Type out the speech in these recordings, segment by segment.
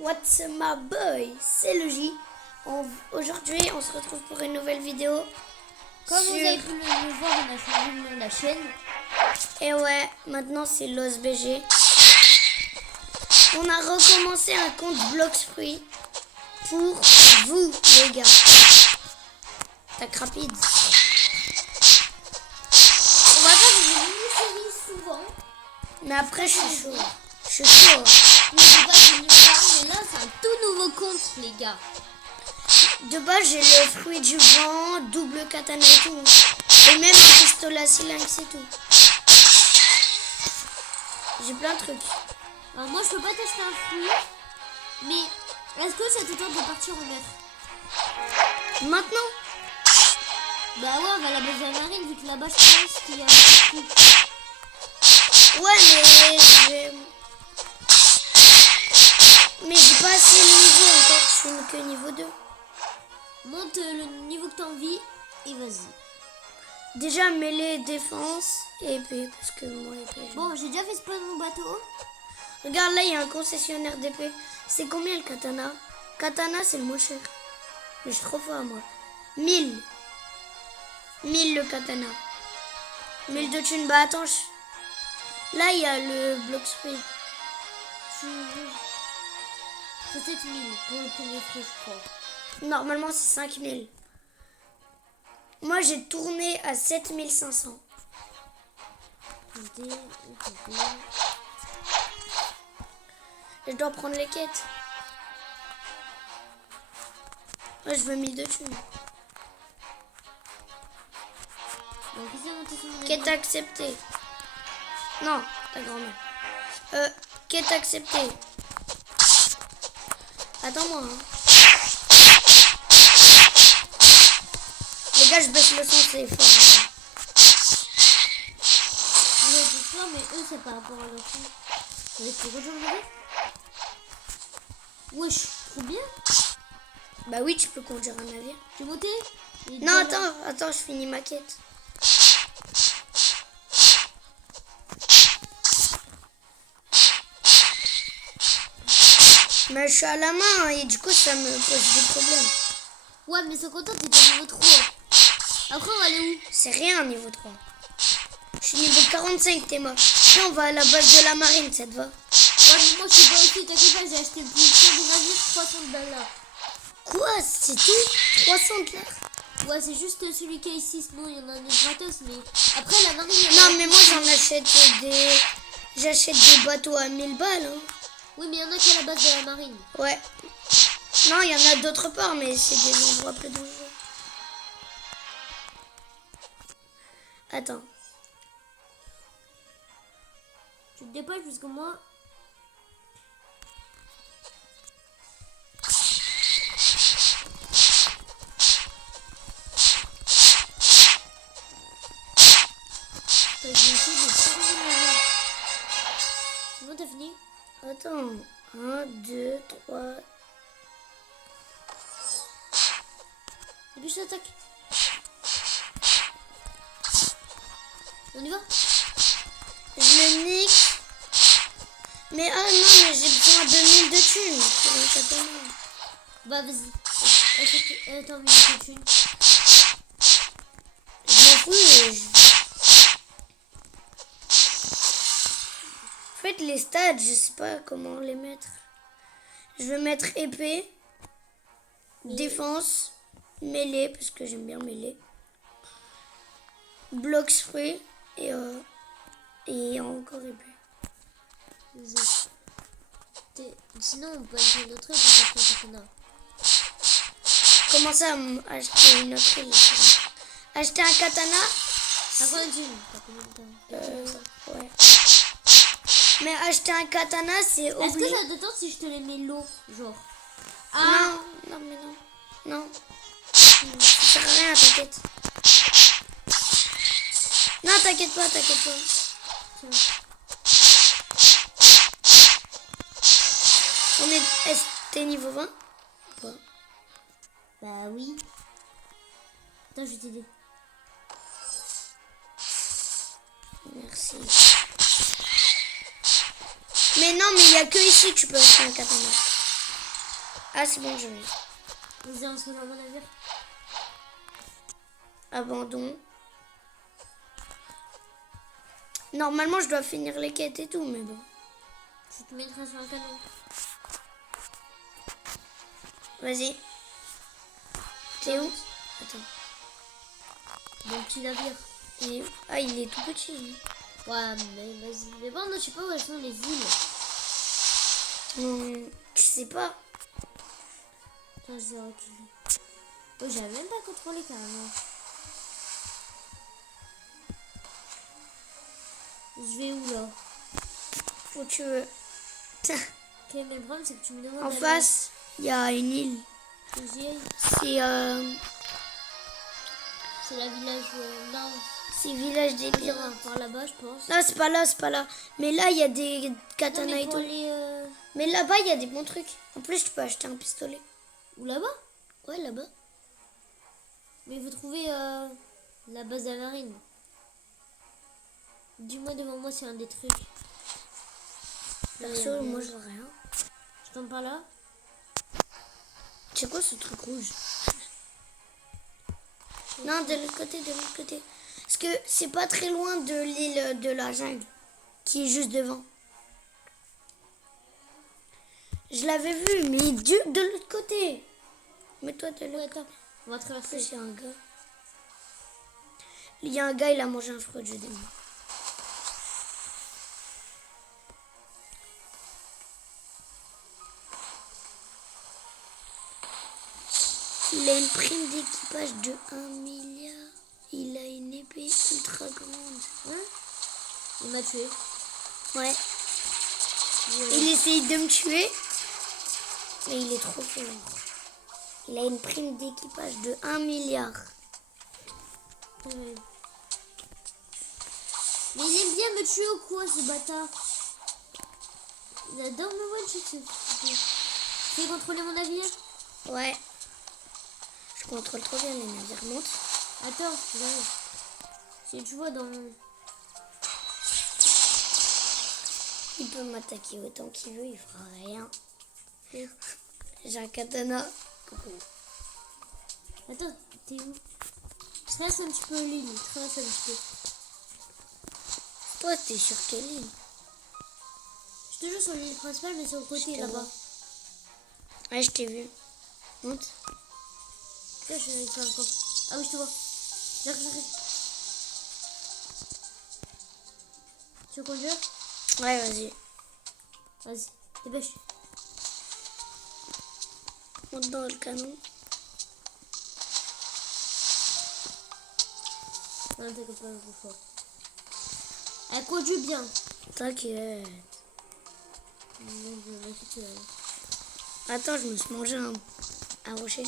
What's my boy? C'est le J. Aujourd'hui, on se retrouve pour une nouvelle vidéo. Comme vous avez pu le voir, on a changé le nom de la chaîne. Et ouais, maintenant c'est LosBG. On a recommencé un compte Bloxfruit pour vous, les gars. Tac rapide. On va faire une mini-série souvent. Mais après, je suis chaud. Je suis chaud. Mais de base, je ne parle, mais là, c'est un tout nouveau compte, les gars. De base, j'ai le fruit du vent, double katana et tout. Et même un pistolet à silex et tout. J'ai plein de trucs. Alors moi, je peux pas tester un fruit. Mais est-ce que ça te tente de partir en mer? Maintenant? Bah ouais, on va à la base de la marine, vu que là-bas, je pense qu'il y a beaucoup de fruits. Ouais, mais j'ai pas assez de niveau encore. Je suis que niveau 2. Monte le niveau que t'as envie et vas-y. Déjà, mêlée, défense et épée. Parce que moi, épée. Bon, j'ai déjà fait spawn mon bateau. Regarde, là, il y a un concessionnaire d'épée. C'est combien le katana? Katana, c'est le moins cher. Mais je suis trop fort, moi. 1000. 1000 le katana. 1000 de thunes. Bah, attends. Là, il y a le Bloxfruit. C'est 7000 pour le premier fruit, je crois. Normalement, c'est 5000. Moi, j'ai tourné à 7500. Je dois prendre les quêtes. Ouais, je veux 1000 de thunes. Quête acceptée. Non, ta grand-mère. Quête acceptée. Attends-moi. Hein. Les gars, je baisse le son, c'est fort. C'est fort, mais eux, c'est par rapport à leur son. Vous avez trop rejoindre? Wesh, trop bien. Bah oui, tu peux conduire un navire. Tu es monté? Non, attends, je finis ma quête. Mais je suis à la main et du coup, ça me pose des problèmes. Ouais, mais c'est content, t'es au niveau 3. Après, on va aller où? C'est rien, niveau 3. Je suis niveau 45, t'es mort. Là, on va à la base de la marine, ça te va? Ouais, mais moi, je suis pas aussi, t'inquiète pas, j'ai acheté pour le navire 300 $. Quoi? C'est tout? 300 $? Ouais, c'est juste celui qui est ici, sinon il y en a un gratos, mais après la marine... Non, mais moi j'en achète des... J'achète des bateaux à 1000 balles. Hein. Oui, mais il y en a qui à la base de la marine. Ouais. Non, il y en a d'autre part, mais c'est des endroits plus dangereux. Attends. Tu te dépêches parce que moi... Comment t'as fini? Attends. 1, 2, 3. Et puis je t'attaque. On y va? Je le nique. Mais ah non, mais j'ai besoin de 1000 de thunes pour un katana. Bah vas-y. Attends, 1000 de thunes. Je m'en fous. En fait, les stats, je sais pas comment les mettre. Je vais mettre épée, défense, mêlée, parce que j'aime bien mêlée. Bloxfruit et encore épée. Sinon, on peut acheter une autre île pour acheter un katana. Comment ça, acheter une autre île? Acheter un katana? T'as combien de thunes? Ouais. Mais acheter un katana, c'est obligé. Est-ce que ça te tente si je te les mets lourds, genre? Ah non, mais non. Non. Ça sert à rien, t'inquiète. Non, t'inquiète pas. Tiens. Est-ce que t'es niveau 20 ou pas? Bah oui. Attends, je vais t'aider. Merci. Mais non, mais il n'y a que ici que tu peux acheter un katana. Ah, c'est bon, je l'ai. Vas-y, on se met dans mon navire. Abandon. Normalement, je dois finir les quêtes et tout, mais bon. Tu te mettras sur un canon. Vas-y. T'es où? Attends. Mon petit navire. Ah, il est tout petit. Ouais, mais vas-y. Mais bon, je sais pas où elles sont les îles. Tu sais pas. Attends, je vais reculer. Oh, j'avais même pas contrôlé carrément. Je vais où là? Où tu veux. Ok, mais le problème c'est que tu me demandes. En face, il y a une île. C'est C'est la village. Non, c'est village des pirates. par là-bas, je pense. Non, c'est pas là, c'est pas là. Mais là, il y a des katanas Non, mais et pour tout. aller, Mais là-bas, il y a des bons trucs. En plus, tu peux acheter un pistolet. Où là-bas? Ouais, là-bas. Mais vous trouvez la base de la marine. Dis-moi devant moi c'est un des trucs. Perso, moi, je vois rien. Je tombe par là. C'est quoi ce truc rouge? Non, de l'autre côté, de l'autre côté. Parce que c'est pas très loin de l'île de la jungle, qui est juste devant. Je l'avais vu, mais de l'autre côté. Mets-toi de l'autre côté. On va En traverser. plus, il y a un gars. Il y a un gars, il a mangé un fruit de jeu démon. Il a une prime d'équipage de 1 milliard. Il a une épée ultra grande. Hein? Il m'a tué. Ouais. Il essaye de me tuer. Mais il est trop fort. Il a une prime d'équipage de 1 milliard. Ouais. Mais il aime bien me tuer ou quoi ce bâtard? Il adore me one-shot ce type. Tu veux contrôler mon navire? Ouais. Je contrôle trop bien les navires. Monte. Attends, j'arrive. Si tu vois dans mon... Il peut m'attaquer autant qu'il veut, il fera rien. J'ai un katana. Coucou. Attends, t'es où? Traverse un petit peu l'île, traverse un petit peu. Toi, t'es sur quelle île? Je te jure sur l'île principale, mais sur le côté te là-bas. vois. Ouais, je t'ai vu. Monte. Là, je suis pas encore. Ah oui, je te vois. J'arrive. Tu veux conduire? Ouais, vas-y. Vas-y, dépêche. Monte dans le canon. Non, t'inquiète pas, je fort. Elle conduit bien. T'inquiète. Non, je m'inquiète. Attends, je me suis mangé un rocher.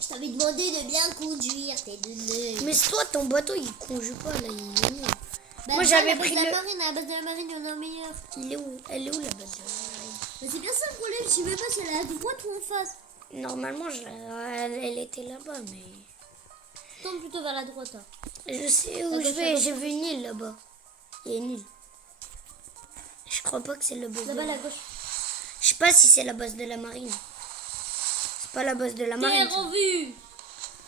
Je t'avais demandé de bien conduire, t'es de nœud. Mais toi, ton bateau, il conduit pas, là, il est nul. Bah, Moi, j'avais à la base pris de la le... marine, à la base de la marine, il y en a un meilleur. Il est où? Elle est où, la base de la marine? Mais c'est bien ça le problème, je sais même pas si elle est à droite ou en face. Normalement, elle était là-bas, mais... Tombe plutôt vers la droite. Hein. Je sais À où gauche, je à vais. gauche. J'ai vu une île là-bas. Il y a une île. Je crois pas que c'est la base de Là-bas, la... à gauche. Je sais pas si c'est la base de la marine. C'est pas la base de la marine. Terre ça. en vue.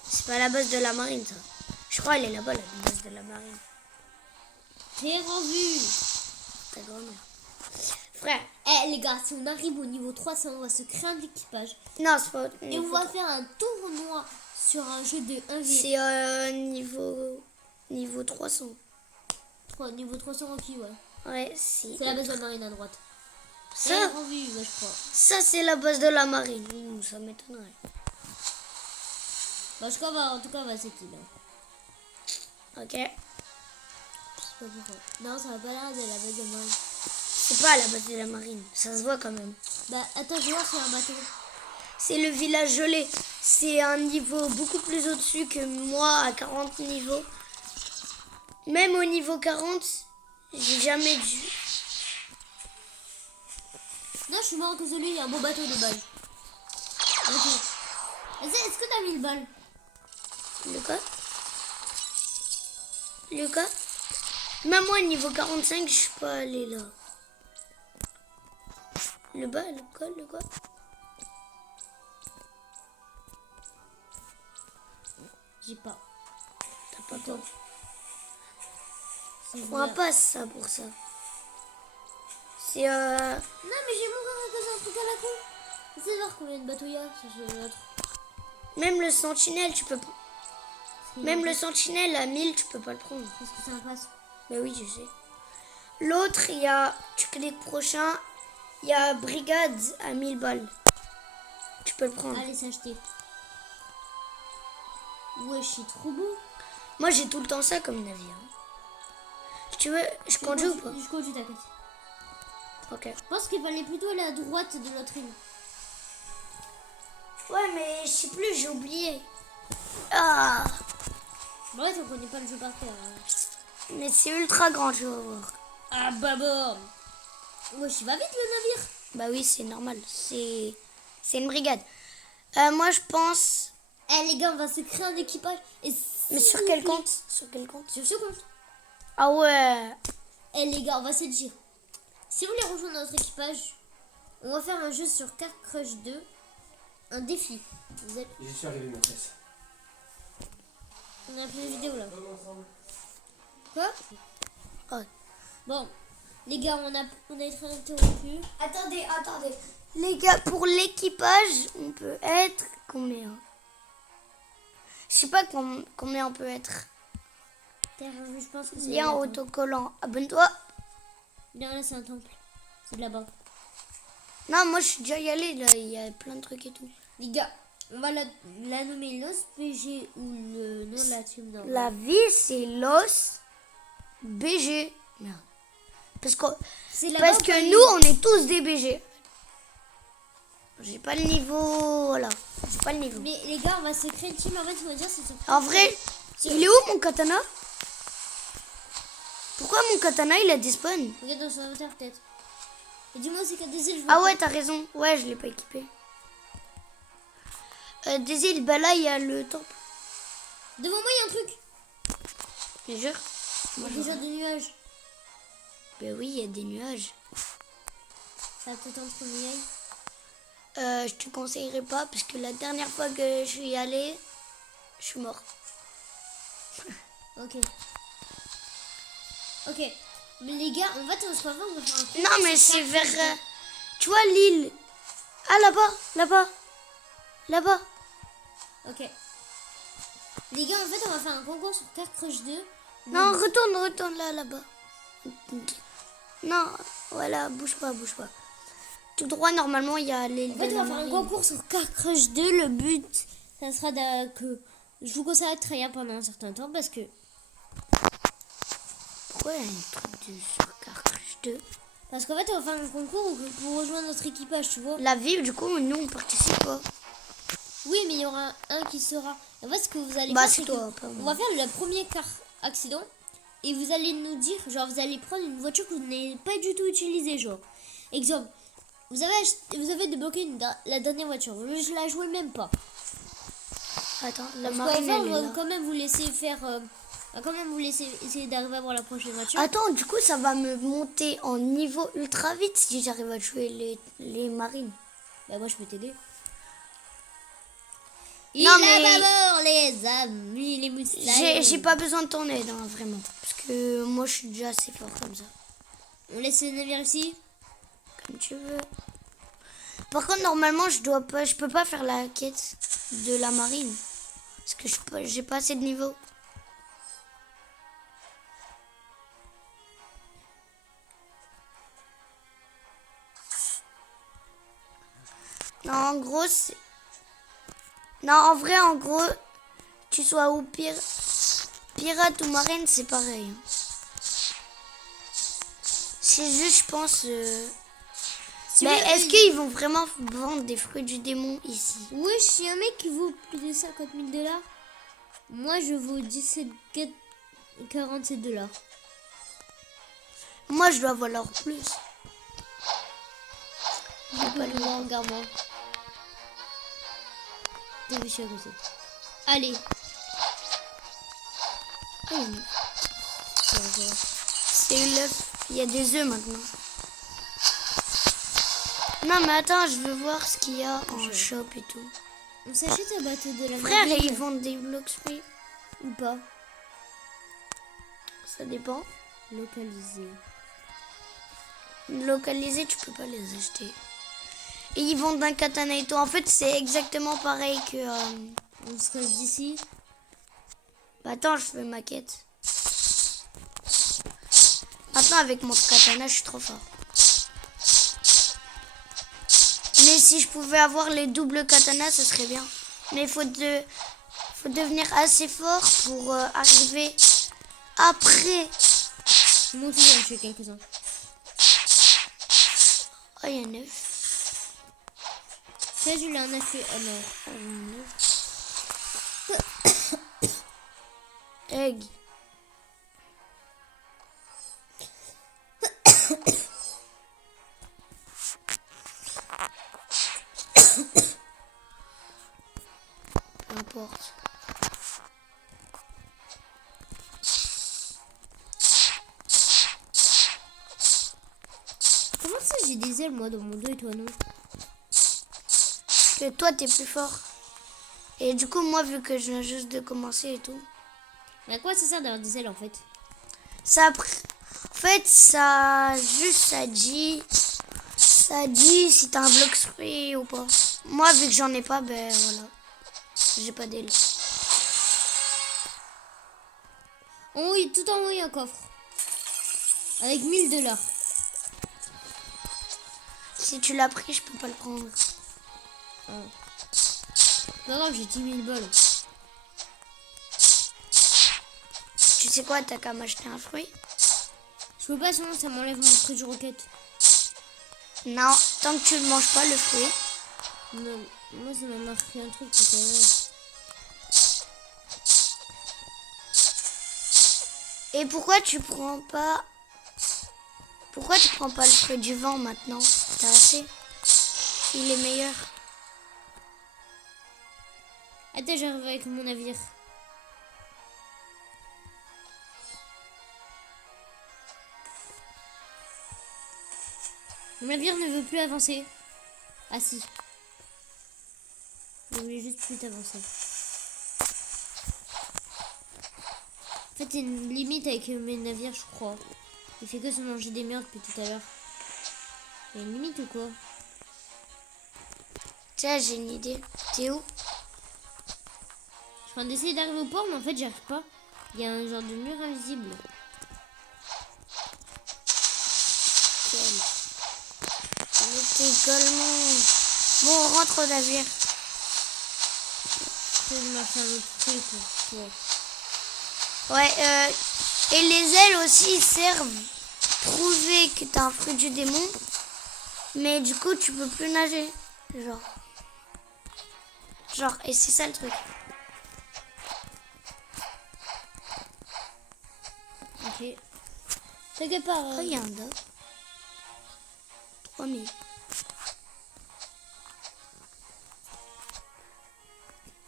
C'est pas la base de la marine, ça. Je crois qu'elle est là-bas, la base de la marine. Terre en vue. Ta grand-mère. Frère. Eh les gars, si on arrive au niveau 300, on va se créer un équipage. Non, c'est pas... Et on va faire un tournoi sur un jeu de 1v3. C'est niveau 300. Niveau 300 rookie, ouais. Ouais, c'est... C'est la base de la marine à droite. Ça, Terre en vue, ouais, je crois. ça c'est la base de la marine. Ça m'étonnerait. Bah, je crois, en tout cas, on va cette île. Ok. Je sais pas pourquoi. Non, ça va pas l'air de la base de la marine. C'est pas la base de la marine. Ça se voit quand même. Bah, attends, je vais voir s'il y a un bateau. C'est le village gelé. C'est un niveau beaucoup plus au-dessus que moi à 40 niveaux. Même au niveau 40, j'ai jamais dû. Non, je suis mort que celui, il y a un beau bateau de base. Ok. Est-ce que t'as mis le bal? Lucas, même moi niveau 45, je suis pas allé là. Le quoi? J'ai pas. T'as pas peur. C'est On va vert. pas ça pour ça. C'est Non, mais j'ai mon à cause d'un truc à la con. Essaye de voir combien de bateaux il y a sur l'autre. même le sentinelle, tu peux pas. Même le sentinelle à 1000, tu peux pas le prendre. Parce que c'est un passe. Mais oui, je sais. L'autre, il y a, tu cliques prochain, il y a brigade à 1000 balles. Tu peux le prendre. Allez, s'acheter. Wesh, c'est trop beau. Moi, j'ai tout le temps ça comme navire. Si tu veux, je conduis ou pas? Je conduis, t'inquiète. Ok. Je pense qu'il fallait plutôt aller à droite de notre île. Ouais, mais je sais plus, j'ai oublié. Ah, Ouais, on connaît pas le jeu par cœur. Hein. mais c'est ultra grand, tu vas voir. Ah bah bon. Wesh, il va vite le navire. Bah oui, c'est normal. C'est une brigade. Moi, je pense. Eh les gars, on va se créer un équipage. Et Mais s'il sur vous quel plaît- compte? Sur quel compte? Sur ce compte. Ah ouais. Eh les gars, on va se dire. Si vous voulez rejoindre notre équipage, on va faire un jeu sur Car Crush 2. Un défi. Vous êtes... Je suis arrivé, maîtresse. On a plus de vidéo là. Quoi? Ouais. Bon, les gars, on a été interrompu. Attendez. Les gars, pour l'équipage, on peut être combien? Je sais pas combien on peut être. Je pense que c'est Lien là. autocollant. Abonne-toi. Non, là, c'est un temple. C'est de là-bas. Non, moi je suis déjà y allé là. Il y a plein de trucs et tout. Les gars, on va la nommer Los PG ou le nom de la team. Non. La vie, c'est Los BG. Merde. Parce que nous, on est tous des BG. J'ai pas le niveau. Voilà. J'ai pas le niveau. Mais les gars, on va se créer une team. En fait, on va dire c'est sur... En vrai, il est où mon katana? Pourquoi mon katana il a des spawns? Regarde dans son inventaire peut-être. Et dis-moi, c'est qu'à des îles, je vois Ah pas. ouais, t'as raison. Ouais, je l'ai pas équipé. Des îles, bah là, il y a le temple. Devant moi, il y a un truc. Bien sûr. Il y a des genres de nuages. Bah oui, il y a des nuages. Ça va peut-être entre nuages. Je te conseillerais pas parce que la dernière fois que je suis allée, je suis mort. Ok. Ok. Mais les gars, on va on se revoit, on va faire un truc. Non, mais c'est vers... tu vois l'île? Ah, là-bas. Ok. Les gars, en fait, on va faire un concours sur Car Crush 2. Non, retourne là-bas. Non, voilà, bouge pas. Tout droit, normalement, il y a l'île En fait, de on la va faire un marine. concours sur Car Crush 2. Le but, ça sera que je vous conseille de travailler pendant un certain temps parce que... Pourquoi il y a un truc sur Car Crush 2? Parce qu'en fait, on va faire un concours pour rejoindre notre équipage, tu vois. La ville, du coup, nous, on participe pas. Oui, mais il y aura un qui sera... En fait, ce que vous allez Bah, faire, c'est c'est toi, que pas on moi. va faire le premier car accident. Et vous allez nous dire, genre, vous allez prendre une voiture que vous n'avez pas du tout utilisée, genre. Exemple, vous avez débloqué la dernière voiture. Je la jouais même pas. Attends, la Parce marine, qu'en fait, elle on est va là. quand même vous laisser faire... on va quand même vous laisser essayer d'arriver à voir la prochaine voiture. Attends, du coup, ça va me monter en niveau ultra vite si j'arrive à tuer les marines. Bah moi, je peux t'aider. Non, mais- d'abord, les amis, les moussailles. J'ai pas besoin de ton aide, hein, vraiment. Parce que moi, je suis déjà assez fort comme ça. On laisse le navire ici. Comme tu veux. Par contre, normalement, je peux pas faire la quête de la marine. Parce que j'ai pas assez de niveau. Non, en gros, c'est... Non, en vrai, tu sois ou pirate ou marine, c'est pareil. Hein. C'est juste, je pense... Si Mais vous- est-ce qu'ils vont vraiment vendre des fruits du démon ici? Oui, je suis un mec qui vaut plus de 50 000 $. Moi, je vaux 47 $. Moi, je dois valoir plus. Pas le moins, regarde-moi. T'es vu, je suis à côté. Allez. C'est l'œuf. Il y a des œufs maintenant. Non, mais attends, je veux voir ce qu'il y a en shop et tout. On s'achète un bateau de la Frère, marine. ils vendent des blocs free. Ou pas. Ça dépend. Localisé. Localisés, tu peux pas les acheter. Et ils vendent un katana et tout. En fait, c'est exactement pareil que... On se passe d'ici. Bah, attends, je fais ma quête. Maintenant, avec mon katana, je suis trop fort. Mais si je pouvais avoir les doubles katanas, ce serait bien. Mais il faut devenir assez fort pour arriver après. Moi aussi, j'en fais quelques-uns. Oh, il y a 9. Ça, je l'ai en a fait. Ah non. Egg. Peu importe. Comment ça, j'ai des ailes, moi, dans mon dos et toi, non? Que toi, t'es plus fort. Et du coup, moi, vu que je viens juste de commencer et tout. Mais à quoi ça sert d'avoir des ailes, en fait? Ça, en fait, ça dit si t'as un bloc fruit ou pas. Moi, vu que j'en ai pas, ben voilà. J'ai pas d'ailes. Oui, tout en haut, il y a un coffre. Avec 1000 $. Si tu l'as pris, je peux pas le prendre. Pas grave, j'ai 10 000 balles. Tu sais quoi, t'as qu'à m'acheter un fruit. Je peux pas, sinon ça m'enlève mon fruit de roquette. Non, tant que tu ne manges pas le fruit. Non, moi ça m'a marqué un truc tout à l'heure. Et pourquoi tu prends pas le fruit du vent maintenant? T'as assez. Il est meilleur. Attends, j'arrive avec mon navire. Mon navire ne veut plus avancer. Ah si. Il voulait juste plus avancer. En fait, il y a une limite avec mes navires, je crois. Il fait que se manger des murs depuis tout à l'heure. Il y a une limite ou quoi? Tiens, j'ai une idée. T'es où? Je suis en train d'essayer d'arriver au port, mais en fait, j'arrive pas. Il y a un genre de mur invisible. Il était également... Bon, on rentre au navire. Je vais marcher un autre truc. Ouais. Ouais, et les ailes aussi servent à prouver que t'as un fruit du démon. Mais du coup, tu peux plus nager. Genre, et c'est ça le truc. Ok. T'inquiète pas. Oh, il y a un dos. 3000.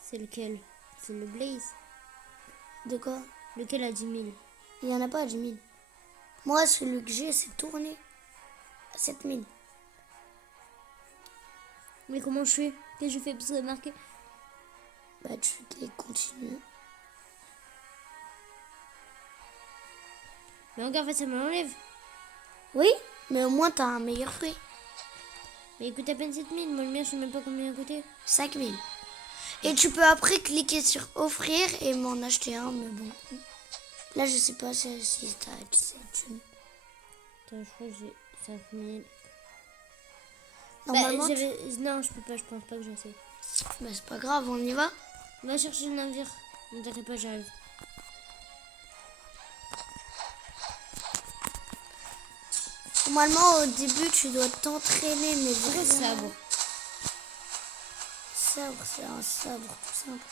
C'est lequel? C'est le Blaze. De quoi? Lequel a 10 000? Il y en a pas à 10 000. Moi, celui que j'ai, c'est tourné à 7 000. Mais comment je fais? Qu'est-ce que je fais pour ça marquer? Bah, tu les continues. Mais encore, en fait, ça me l'enlève. Oui, mais au moins, t'as un meilleur fruit. Mais il coûte à peine 7 000. Moi, le mien, je sais même pas combien il a coûté. 5 000. Et tu peux après cliquer sur offrir et m'en acheter un, mais bon. Là, je sais pas si t'as cette une. Attends, je crois que j'ai 5 000. Normalement, Non, je peux pas, je pense pas que j'ai assez. bah, c'est pas grave, on y va. Va chercher le navire. Ne t'inquiète pas, j'arrive. Normalement, au début, tu dois t'entraîner, mais Pourquoi vraiment... sabre? Sabre, c'est un sabre, tout simple.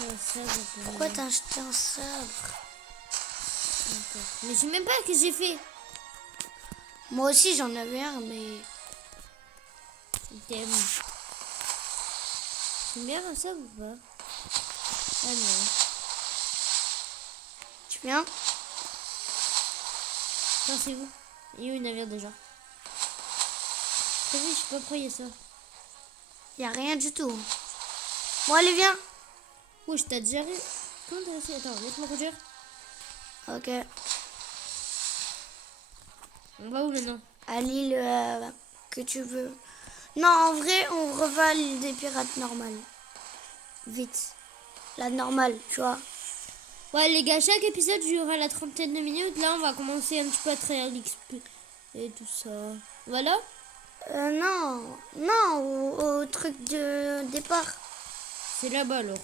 Un sabre pour Pourquoi t'as acheté un sabre? Mais je sais même pas ce que j'ai fait. Moi aussi, j'en avais un, mais... T'aimes. C'est bien un sabre ou pas? Ah non. Tu viens? Non, c'est où? Il y a eu un navire déjà. T'as vu, je sais pas pourquoi il y a ça. Y a rien du tout. Bon, allez, viens. Wesh, t'as déjà vu? Comment t'as réussi? Attends, laisse-moi conduire. Ok. On va où maintenant? À l'île que tu veux. Non, en vrai, on reva à l'île des pirates normale. Vite. La normale, tu vois. Ouais, les gars, chaque épisode durera la trentaine de minutes. Là, on va commencer un petit peu à traire l'XP et tout ça. Voilà. Non. Non, au truc de départ. C'est là-bas alors.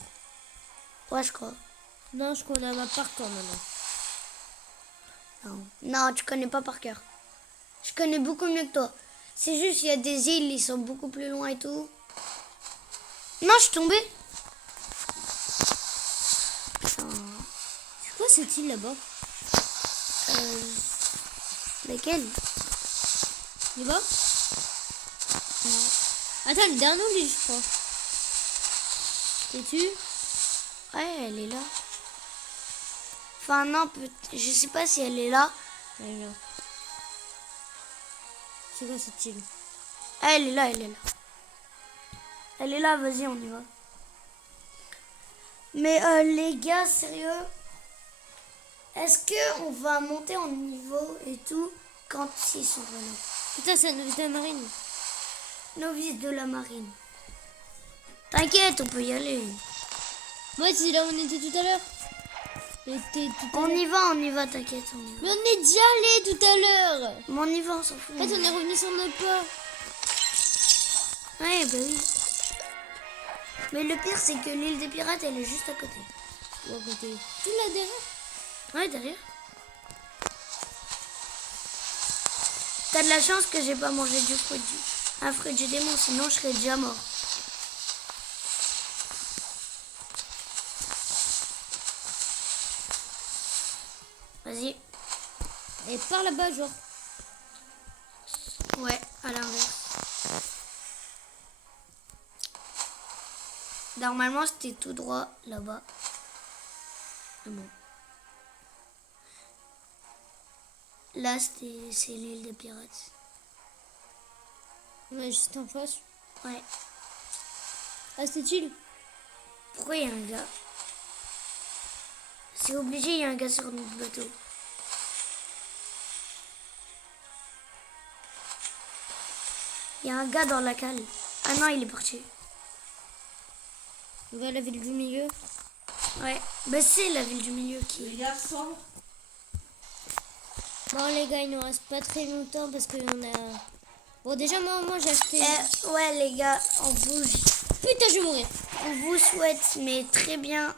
Ouais, je crois. Non, je connais ma par cœur maintenant. Non. Non, tu connais pas par cœur. Je connais beaucoup mieux que toi. C'est juste, il y a des îles, ils sont beaucoup plus loin et tout. Non, je suis tombée. Putain. C'est quoi cette île là-bas? Laquelle? Là-bas? Non. Attends, elle est derrière nous, lui, je crois. T'es-tu? Ouais, elle est là. Enfin, non, je sais pas si elle est là. Elle est là. C'est quoi cette île? Ah, elle est là, elle est là. Elle est là, vas-y, on y va. Mais les gars, sérieux, est-ce que on va monter en niveau et tout quand ils sont pas là? Putain, c'est un novice de la marine. Novice de la marine. T'inquiète, on peut y aller. Ouais, c'est là où on était tout à l'heure. On y va, t'inquiète, on y va. Mais on est déjà allé tout à l'heure. Mais on y va, on s'en fout. En fait, on est revenu sur nos pas. Ouais, bah oui. Mais le pire, c'est que l'île des pirates, elle est juste à côté. Où à côté? Tout là derrière? Ouais, derrière. T'as de la chance que j'ai pas mangé un fruit du démon, sinon je serais déjà mort. Vas-y. Et par là-bas, genre. Ouais, à l'inverse. Normalement, c'était tout droit là-bas. Mais bon. Là, c'est l'île des pirates. Ouais, juste en face. Ouais. Ah, cette île? Pourquoi il y a un gars? C'est obligé, il y a un gars sur notre bateau. Il y a un gars dans la cale. Ah non, il est parti. On va à la ville du milieu. Ouais. Bah c'est la ville du milieu qui... Les garçons, Bon, les gars, il nous reste pas très longtemps parce qu'on a... Bon, déjà, moi j'ai acheté... ouais, les gars, Putain, je vais mourir. on vous souhaite, mais très bien,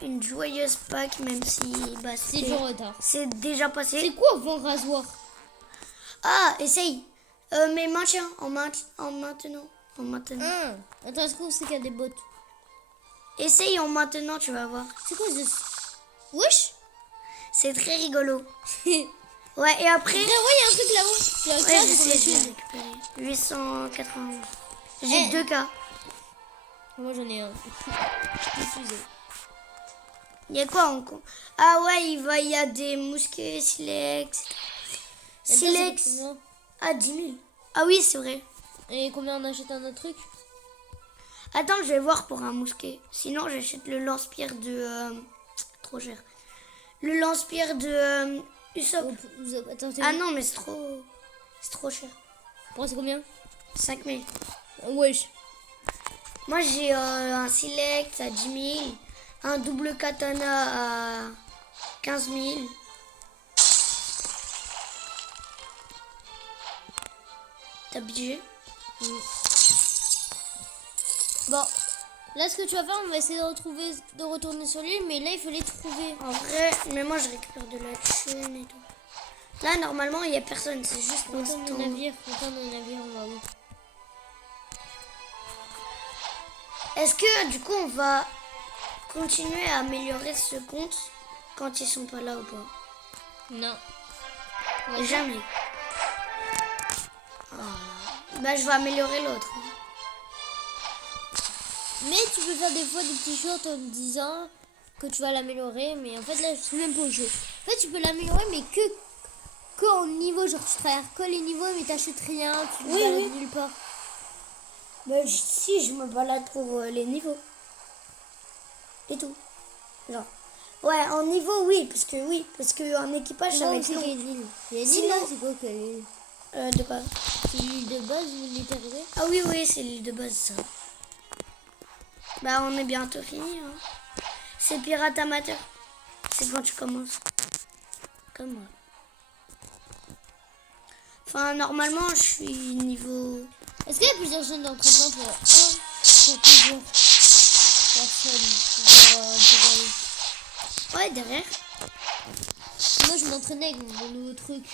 une joyeuse Pâques, même si bah, C'est du retard. c'est déjà passé. C'est quoi vent rasoir? Ah, essaye. Mais maintiens, en maintenant. Attends, est-ce qu'on sait qu'il y a des bottes? Essaye en maintenant, tu vas voir. C'est quoi ce... Wesh. C'est très rigolo. Ouais, Ouais, et après... il y a un truc là-haut. Ouais, je sais, je vais récupérer. 891. J'ai 2 cas. Moi, j'en ai un. Diffusé. Il y a quoi en con? Ah ouais, il y a des mousquets, silex. Silex. Ah, 10 000. Ah oui, c'est vrai. Et combien on achète un autre truc? Attends, je vais voir pour un mousquet. Sinon, j'achète le lance-pierre de... trop cher. Le lance-pierre de Usopp. Attends, Ah non, mais c'est trop cher. Pourquoi c'est combien? 5 000. Wesh. Moi, j'ai un silex à 10 000. Un double katana à 15 000. T'as budget? Bon, là, ce que tu vas faire, on va essayer de retourner sur l'île, mais là, il faut les trouver. En vrai, mais moi, je récupère de la thune et tout. Là, normalement, il n'y a personne. C'est juste On l'instant. retourne au navire, on va où? Est-ce que, du coup, on va continuer à améliorer ce compte quand ils sont pas là ou pas? Non. Jamais. Ah. Bah, je vais améliorer l'autre. Mais tu peux faire des fois des petits shorts en me disant que tu vas l'améliorer, mais en fait là je suis même pas au jeu. En fait tu peux l'améliorer mais que en niveau, genre tu travailles que les niveaux mais t'achètes rien, tu ne vas nulle part. Bah, si, je me balade pour les niveaux. Et tout. Genre. Ouais, en niveau, oui, parce que en équipage, ça va Non, être c'est long. quelle île? Il y a une île Sinon- là, c'est quoi quelle île? De quoi? C'est l'île de base où il est arrivé? Ah oui, oui, c'est l'île de base, ça. Bah, on est bientôt fini. Hein. C'est pirate amateur. C'est quand tu commences. Comme moi. Enfin, normalement, je suis niveau... Est-ce qu'il y a plusieurs zones d'entraînement pour plusieurs personnes? Ouais, derrière. Moi, je m'entraînais avec mon nouveau truc.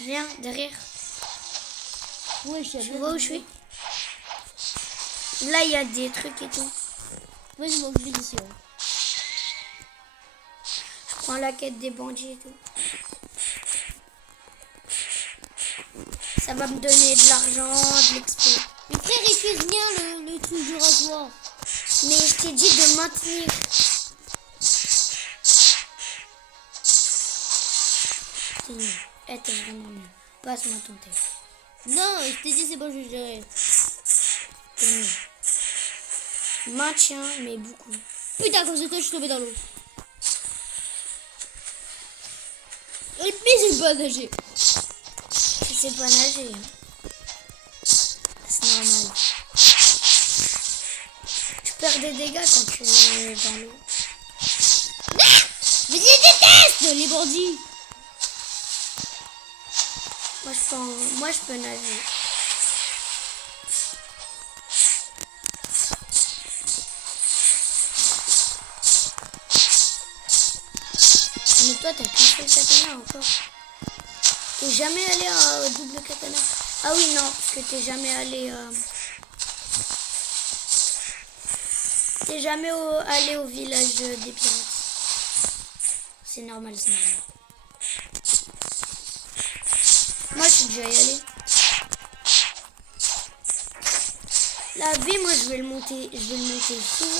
Viens, derrière. Ouais, je Tu savais. vois où je suis? Là, il y a des trucs et tout. Moi, je m'occupe d'ici. Ouais. Je prends la quête des bandits et tout. Ça va me donner de l'argent, de l'expo. Mais frère, il fait bien le truc du rasoir. Mais je t'ai dit de maintenir. T'es nul. Eh, t'es vraiment nul. Passe-moi ton thé. Non, je t'ai dit, c'est bon, je vais gérer. T'es nul. Maintiens, mais beaucoup. Putain, quand j'étais, je suis tombée dans l'eau. Mais j'ai pas nagé. Tu sais pas nager. Hein. C'est normal. Tu perds des dégâts quand tu es dans l'eau. Mais je déteste les bandits. Moi, je peux nager. Mais toi, t'as qu'un seul katana encore. T'es jamais allé au double katana? Ah oui, non, parce que t'es jamais allé... T'es jamais allé au village des pirates. C'est normal, c'est normal. Moi, je suis déjà y allé. La V, moi, je vais le monter souvent.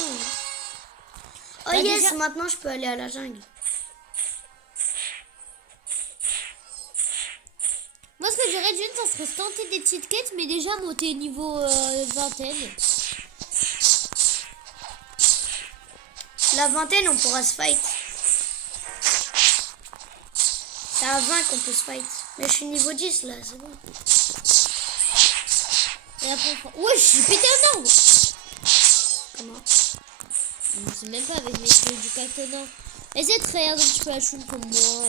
Oh Bah, yes, déjà- maintenant, je peux aller à la jungle. Moi, ce que j'aurais dû faire, ça serait tenter des petites quêtes, mais déjà monter niveau vingtaine. La vingtaine, on pourra se fight. C'est à 20 qu'on peut se fight. Mais je suis niveau 10 là, c'est bon. Et après, ouais, j'ai pété un arbre. Comment? Je sais même pas avec mes trucs du katana. Essaye de faire un petit peu la choune comme moi.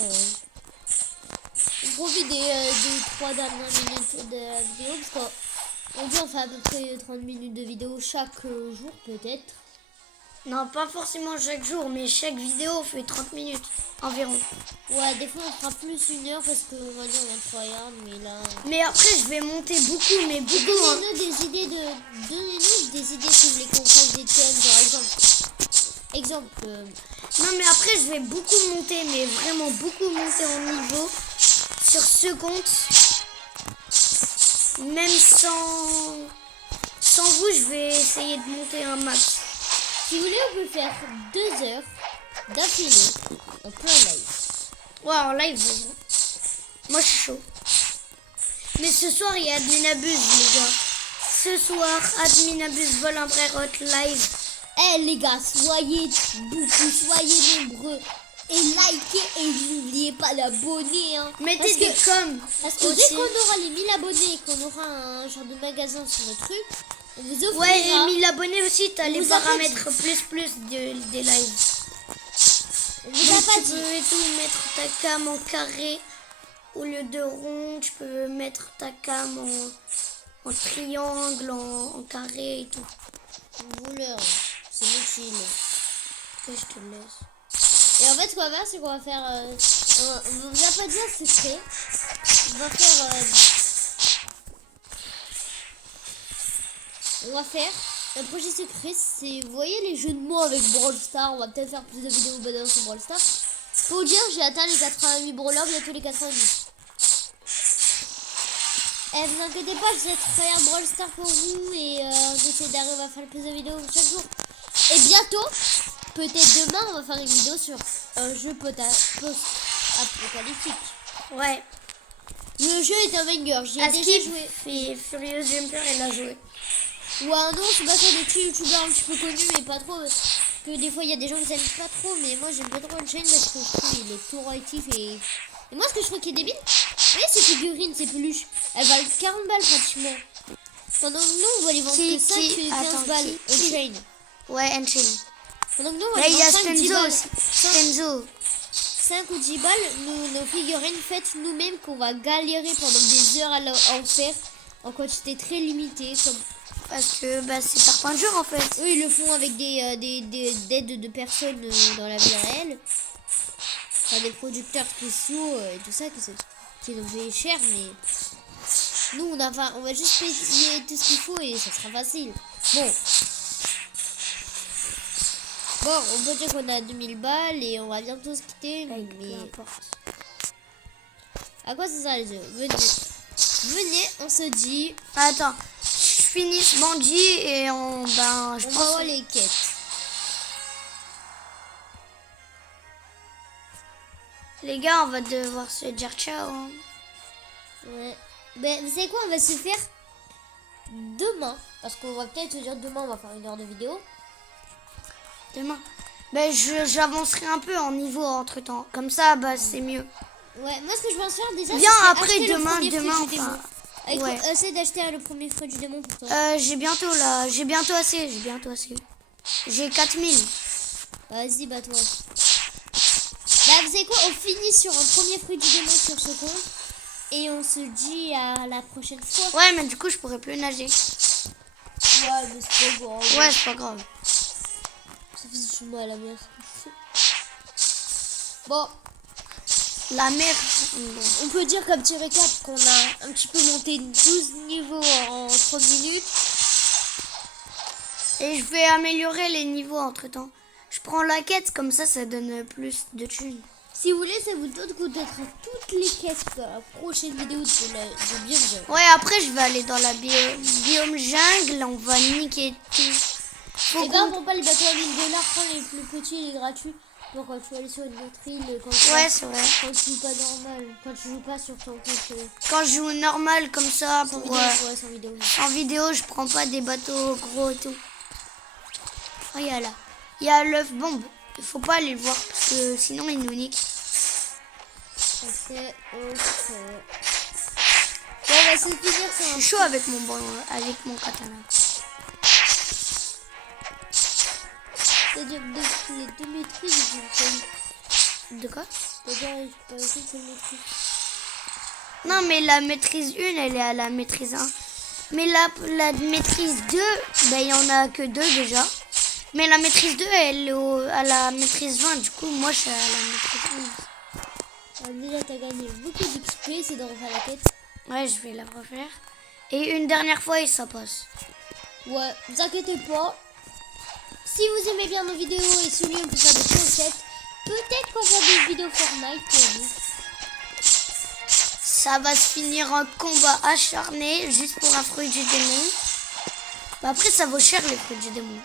On profite des 3 dernières minutes de la vidéo. Parce qu'on dit on fait à peu près 30 minutes de vidéo chaque jour peut-être. Non, pas forcément chaque jour, mais chaque vidéo fait 30 minutes environ. Ouais, des fois on fera plus 1 heure parce qu'on va dire on a 3 yards, mais là... Mais après, je vais monter beaucoup, mais beaucoup. Hein. Donnez-nous des idées Donnez-nous des idées si vous voulez qu'on fasse des thèmes, par exemple... Non, mais après, je vais beaucoup monter, mais vraiment beaucoup monter en niveau sur ce compte. Même sans vous, je vais essayer de monter un max. Si vous voulez, on peut faire 2 heures d'affilée en plein live. Ouais, en live, vas-y. Moi, je suis chaud. Mais ce soir, il y a Adminabuse, les gars. Ce soir, Adminabuse vole un vrai hot live. Eh les gars, soyez beaucoup, soyez nombreux. Et likez et n'oubliez pas d'abonner. Hein. Mettez des coms. Parce que aussi. dès qu'on aura les 1000 abonnés et qu'on aura un genre de magasin sur notre truc, on vous offrira... Ouais, et 1000 abonnés aussi, t'as les vous a pas paramètres plus des lives. On vous a Donc, pas tu dit. peux et tout mettre ta cam en carré au lieu de rond. Tu peux mettre ta cam en triangle, en carré et tout. Voleur, c'est utile. Que je te laisse. Et en fait, ce qu'on va faire, c'est qu'on va faire... on vous a pas dit un secret. On va faire... Le projet secret, c'est... Vous voyez les jeux de mots avec Brawl Stars. On va peut-être faire plus de vidéos bonheur sur Brawl Stars. Pour dire, j'ai atteint les 88 brawlers, bientôt les 90. Eh, vous inquiétez pas, je vais faire Brawl Stars pour vous. Et j'essaie d'arriver à faire plus de vidéos chaque jour. Et bientôt, peut-être demain, on va faire une vidéo sur un jeu post-apocalyptique. Ouais. Le jeu est un banger, j'y ai déjà joué. Furious Jumper, elle a joué. Ouais, non, c'est pas ça, des petits youtubeurs un petit peu connus, mais pas trop. que des fois il y a des gens qui aiment pas trop, mais moi j'aime pas trop Unchained parce que je trouve qu'il est tout réactif et moi ce que je trouve qui est débile, vous voyez ces figurines, ces peluches, elles valent 40 balles pratiquement. Pendant que nous on va les vendre que 5 et 15 balles Unchained. Ouais, Unchained. Pendant que nous on va Là, les il y a vendre 5, 10 Stenzo balles. aussi. Stenzo. 5 ou 10 balles, nos figurines faites nous-mêmes qu'on va galérer pendant des heures à en faire en quantité très limitée. Comme Parce que c'est par peinture en fait. eux ils le font avec des aides de personnes dans la vie réelle. Enfin, des producteurs spéciaux et tout ça qui est un objet cher, mais nous on va juste payer tout ce qu'il faut et ça sera facile. Bon, on peut dire qu'on a 2000 balles et on va bientôt se quitter, mais à quoi ça sert les jeux? Venez, on se dit. Attends, je finis ce bandit et on va voir les quêtes. Les gars, on va devoir se dire ciao. Hein. Ouais. Ben, vous savez quoi, on va se faire demain. Parce qu'on va peut-être se dire demain, on va faire 1 heure de vidéo. Demain. J'avancerai un peu en niveau entre temps. Comme ça, c'est mieux. Ouais, moi ce que je pense faire déjà, bien c'est après demain, enfin. Ouais. Essaye d'acheter le premier fruit du démon pour toi. J'ai bientôt assez. J'ai 4000. Vas-y, toi. Bah, vous savez quoi, on finit sur un premier fruit du démon sur ce compte. Et on se dit à la prochaine fois. Ouais, mais du coup, je pourrais plus nager. Ouais, mais c'est pas grave. Ouais, c'est pas grave. Ça fait du mal à la mer. Bon. La mer. On peut dire comme petit récap qu'on a un petit peu monté 12 niveaux en 30 minutes. Et je vais améliorer les niveaux entre temps. Je prends la quête, comme ça donne plus de thunes. Si vous voulez, ça vous donne qu'on donnera toutes les quêtes dans la prochaine vidéo de Biome Jungle. Ouais, après je vais aller dans la biome jungle, on va niquer tout. Les gars, prends pas les bateaux à 1000 $, prends les plus petits, les gratuits. Donc quand tu vas aller sur une autre île, quand c'est vrai. Quand tu joues pas normal, quand tu joues pas sur ton compte. Quand je joue normal comme ça, sans pour vidéo, sans vidéo. En vidéo, je prends pas des bateaux gros et tout. Regarde là. Il y a l'œuf bombe. Il faut pas aller le voir parce que sinon il nous nique. Ok. Bon, on va se finir ça. Je suis chaud avec mon katana. C'est-à-dire les deux maîtrises. De quoi? C'est-à-dire pas aussi que maîtrise. Non, mais la maîtrise 1, elle est à la maîtrise 1. Mais la maîtrise 2, il y en a que 2 déjà. Mais la maîtrise 2, elle est à la maîtrise 20. Du coup, moi, je suis à la maîtrise 11. Déjà, t'as gagné beaucoup d'XP, c'est de refaire la quête. Ouais, je vais la refaire. Et une dernière fois, et ça passe. Ouais, vous inquiétez pas. Si vous aimez bien nos vidéos et celui on peut faire des concepts, peut-être qu'on va faire des vidéos Fortnite pour vous. Ça va se finir en combat acharné, juste pour un fruit du démon. Après, ça vaut cher, les fruits du démon.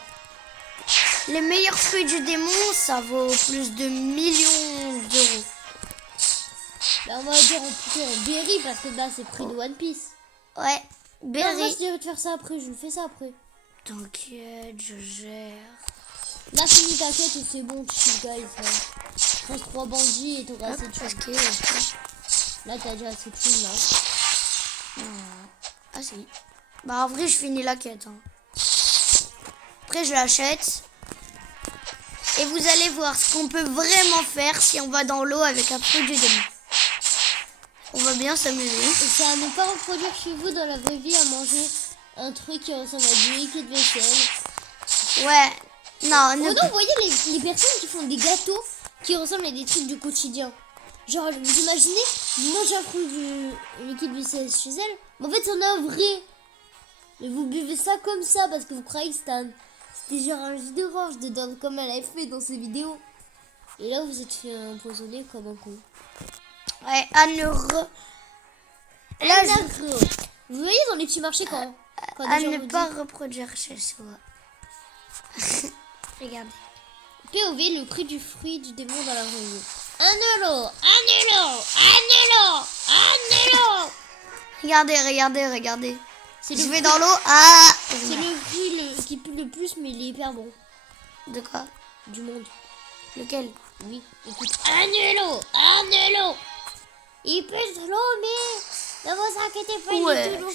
Les meilleurs fruits du démon, ça vaut plus de millions d'euros. Là, on va dire plutôt en berry parce que là, c'est prix de One Piece. Ouais, berry. Moi, je dirais de faire ça après, je le fais ça après. T'inquiète, je gère. Là, finis ta quête et c'est bon, tu chill, guys. Je reste 3 bandits et t'auras assez de thunes. Là, t'as déjà assez de thunes, là. Non. Ah, si. En vrai, je finis la quête. Hein. Après, je l'achète. Et vous allez voir ce qu'on peut vraiment faire si on va dans l'eau avec un fruit du démon. On va bien s'amuser. Et c'est à ne pas reproduire chez vous dans la vraie vie à manger un truc qui ressemble à du liquide vaisselle. Ouais. Non, non, vous voyez les personnes qui font des gâteaux qui ressemblent à des trucs du quotidien. Genre, vous imaginez, vous mangez un fruit du liquide vaisselle chez elle, mais en fait, c'en a un vrai. Mais vous buvez ça comme ça parce que vous croyez que c'était genre un jus d'orange dedans, comme elle avait fait dans ses vidéos. Et là, vous êtes fait empoisonner comme un con. Ouais, Vous voyez dans les petits marchés quand à ne pas reproduire chez soi. Regardez. POV, le prix du fruit du démon dans la rue. 1 euro. Regardez. Je vais dans l'eau. C'est le fruit qui pue le plus, mais il est hyper bon. De quoi? du monde. Lequel? Oui, écoute. Un euro. Il pèse trop, mais ne vous inquiétez pas, il est Ouais. toujours